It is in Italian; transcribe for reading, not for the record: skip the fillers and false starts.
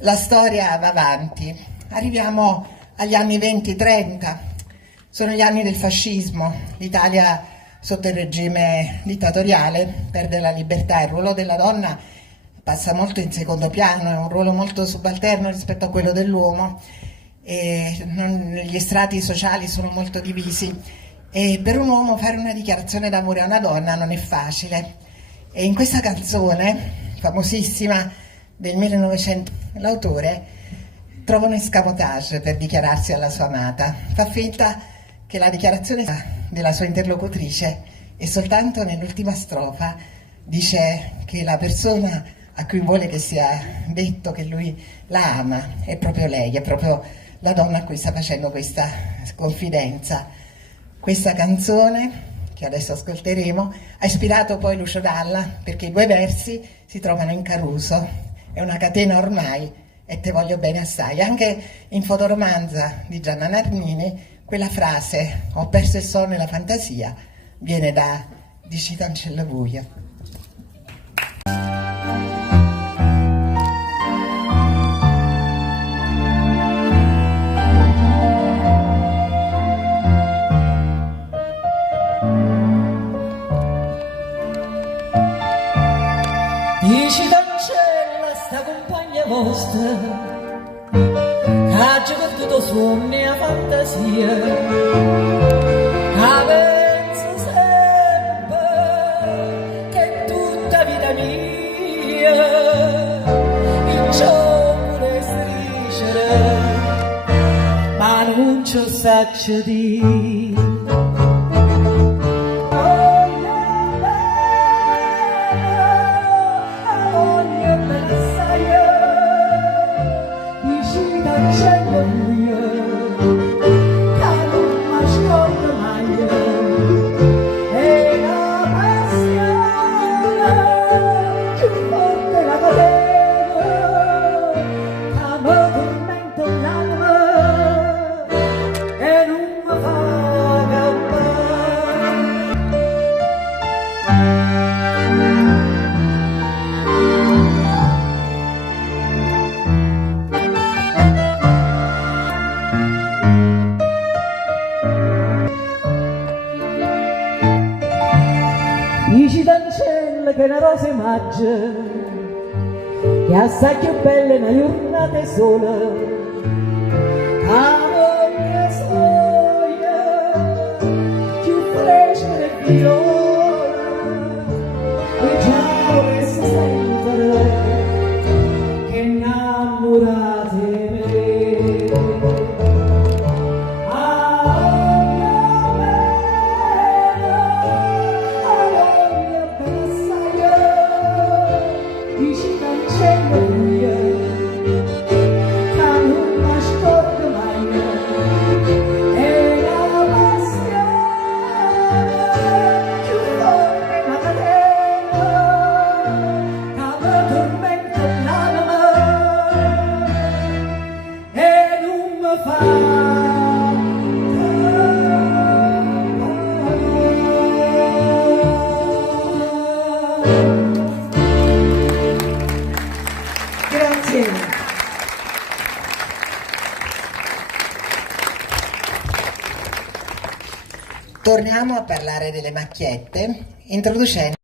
La storia va avanti, arriviamo agli anni 20-30, sono gli anni del fascismo, l'Italia sotto il regime dittatoriale perde la libertà, il ruolo della donna passa molto in secondo piano, è un ruolo molto subalterno rispetto a quello dell'uomo e gli strati sociali sono molto divisi e per un uomo fare una dichiarazione d'amore a una donna non è facile e in questa canzone famosissima del 1900 l'autore trova un escamotage per dichiararsi alla sua amata, fa finta che la dichiarazione della sua interlocutrice e soltanto nell'ultima strofa dice che la persona a cui vuole che sia detto che lui la ama è proprio lei, è proprio la donna a cui sta facendo questa confidenza. Questa canzone che adesso ascolteremo ha ispirato poi Lucio Dalla perché i due versi si trovano in Caruso, è una catena ormai e te voglio bene assai. Anche in Fotoromanza di Gianna Nannini quella frase ho perso il sonno e la fantasia viene da Di Citancello Buio. Dici cancella sta compagna vostra che ha giocato sogni a fantasia che penso sempre che è tutta vita mia in gioco le strisce ma non ci saccio dire. Dici cancella che una rosa maggia che assai più bella è una giornata sola a voglia soia più fresca del viola e già vorresti sentire che innamorate me. Torniamo a parlare delle macchiette introducendo